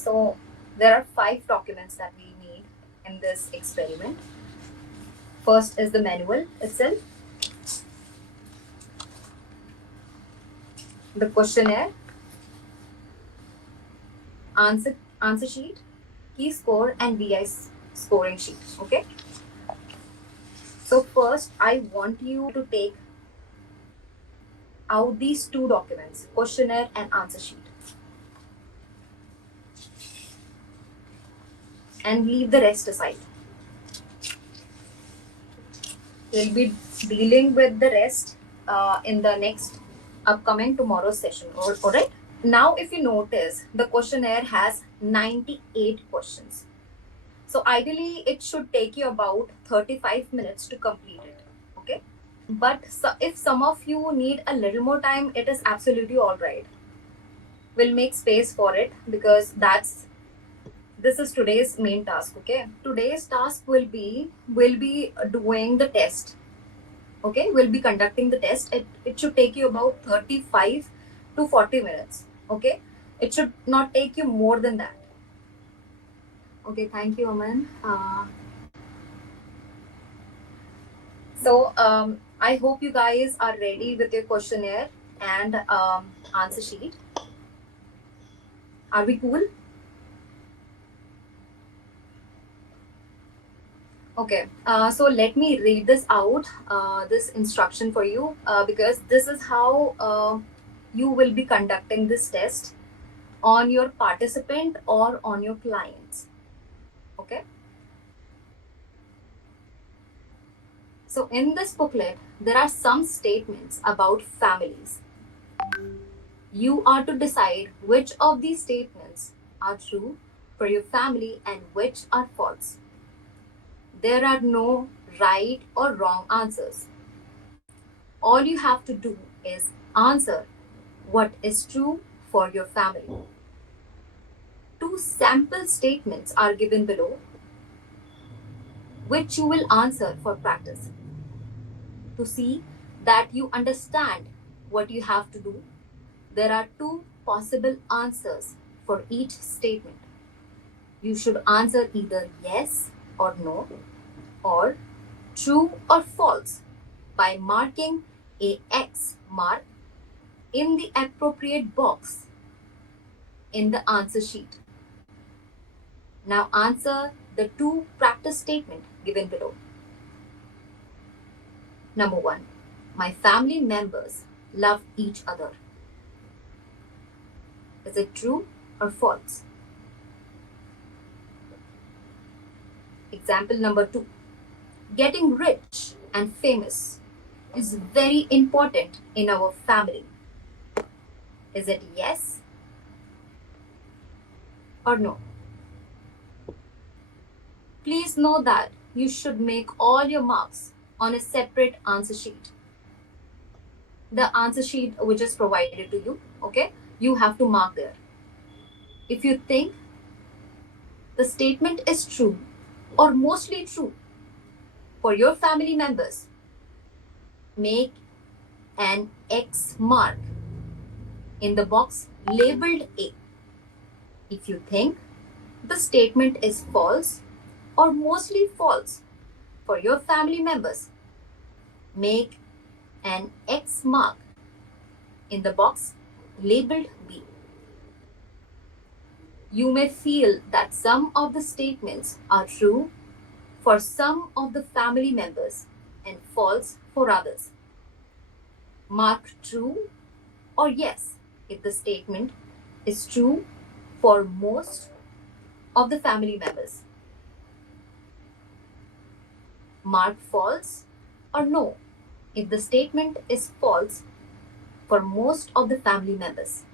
So there are 5 documents that we need in this experiment. First is the manual itself, the questionnaire, answer sheet, key score, and VI scoring sheet. Okay. So first, I want you to take out these 2 documents, questionnaire and answer sheet, and leave the rest aside. We'll be dealing with the rest in the next upcoming tomorrow's session. All right. Now, if you notice, the questionnaire has 98 questions. So ideally, it should take you about 35 minutes to complete it. Okay. But if some of you need a little more time, it is absolutely all right. We'll make space for it because this is today's main task. Okay. Today's task will be doing the test. Okay. We'll be conducting the test. It should take you about 35 to 40 minutes. Okay. It should not take you more than that. Okay. Thank you, Aman. So I hope you guys are ready with your questionnaire and answer sheet. Are we cool? Okay, so let me read this out, this instruction for you, because this is how you will be conducting this test on your participant or on your clients. Okay. So in this booklet, there are some statements about families. You are to decide which of these statements are true for your family and which are false. There are no right or wrong answers. All you have to do is answer what is true for your family. 2 sample statements are given below, which you will answer for practice. To see that you understand what you have to do, there are 2 possible answers for each statement. You should answer either yes or no, or true or false by marking a X mark in the appropriate box in the answer sheet. Now answer the 2 practice statements given below. Number 1, my family members love each other. Is it true or false? Example number 2, getting rich and famous is very important in our family. Is it yes or no? Please know that you should make all your marks on a separate answer sheet. The answer sheet which is provided to you, okay, you have to mark there. If you think the statement is true or mostly true for your family members, make an X mark in the box labeled A. If you think the statement is false or mostly false for your family members, make an X mark in the box labeled B. You may feel that some of the statements are true for some of the family members and false for others. Mark true or yes if the statement is true for most of the family members. Mark false or no if the statement is false for most of the family members.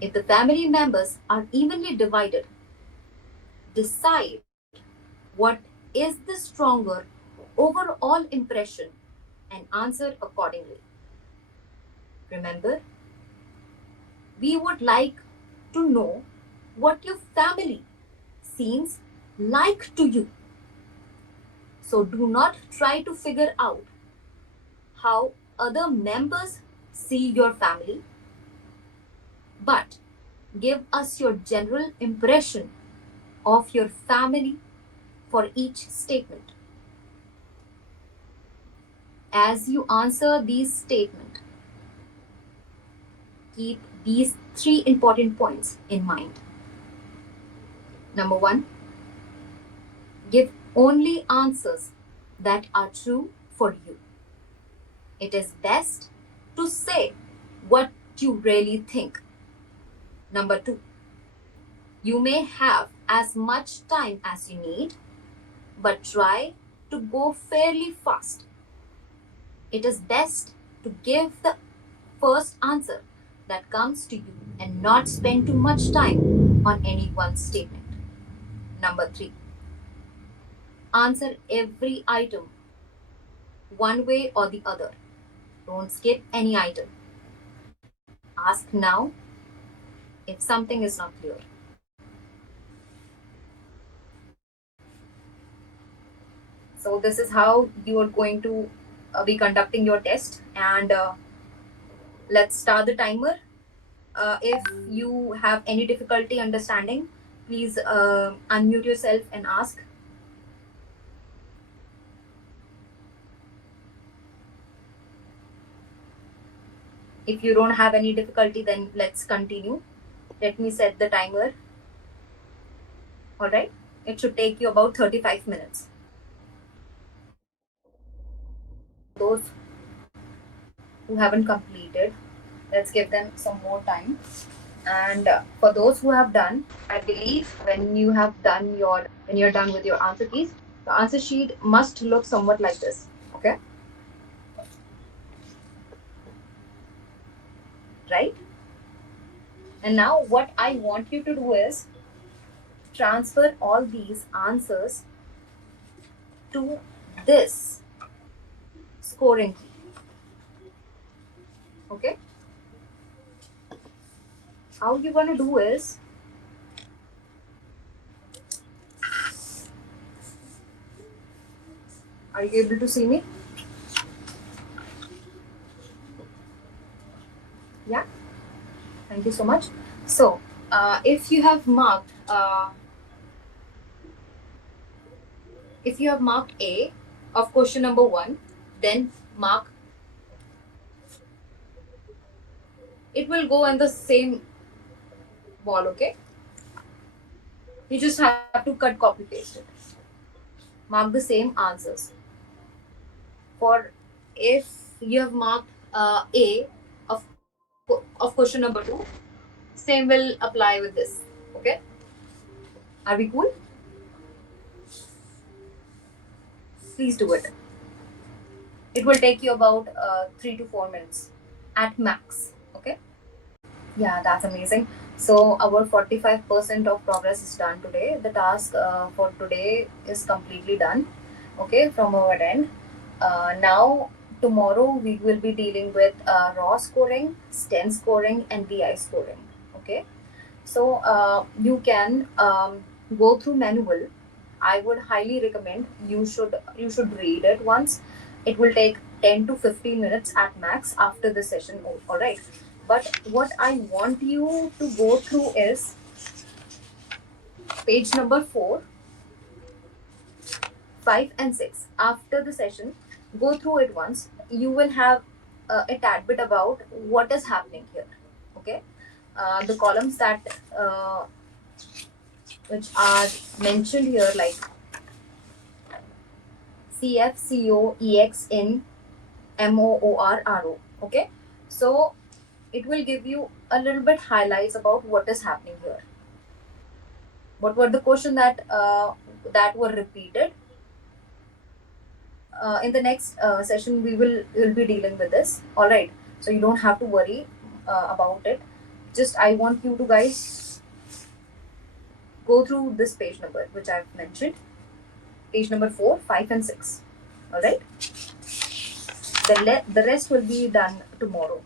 If the family members are evenly divided, decide what is the stronger overall impression and answer accordingly. Remember, we would like to know what your family seems like to you. So do not try to figure out how other members see your family, but Give us your general impression of your family for each statement. As you answer these statements, keep these 3 important points in mind. Number 1, give only answers that are true for you. It is best to say what you really think. Number 2, you may have as much time as you need, but try to go fairly fast. It is best to give the first answer that comes to you and not spend too much time on any one statement. Number 3, answer every item one way or the other. Don't skip any item. Ask now if something is not clear. So this is how you are going to be conducting your test, and let's start the timer. If you have any difficulty understanding, please unmute yourself and ask. If you don't have any difficulty, then let's continue. Let me set the timer. All right, it should take you about 35 minutes. Those who haven't completed, let's give them some more time. And for those who have done, I believe when you're done with your answer keys, the answer sheet must look somewhat like this. Okay, right? And now what I want you to do is transfer all these answers to this scoring key. Okay, how you're going to do is, are you able to see me? Yeah, thank you so much. So if you have marked A of question number 1, then mark, it will go in the same wall. Okay, you just have to cut, copy, paste it. Mark the same answers. For if you have marked A of question number 2, same will apply with this. Okay, are we cool? Please do it. It will take you about 3 to 4 minutes at max. Okay, yeah, that's amazing. So our 45% of progress is done today. The task for today is completely done. Okay, from our end. Now tomorrow we will be dealing with raw scoring, STEM scoring, and VI scoring. Okay, so you can go through manual. I would highly recommend you should read it once. It will take 10 to 15 minutes at max after the session. All right, but what I want you to go through is page number 4, 5 and 6 after the session. Go through it once. You will have a tad bit about what is happening here. Okay, the columns that which are mentioned here, like CF, CO, EX, in, MOOR, RO. Okay, so it will give you a little bit highlights about what is happening here. What were the questions that were repeated? In the next session, will be dealing with this. All right, so you don't have to worry about it. Just I want you to guys go through this page number which I've mentioned, page number 4, 5, and 6. All right. The rest will be done tomorrow.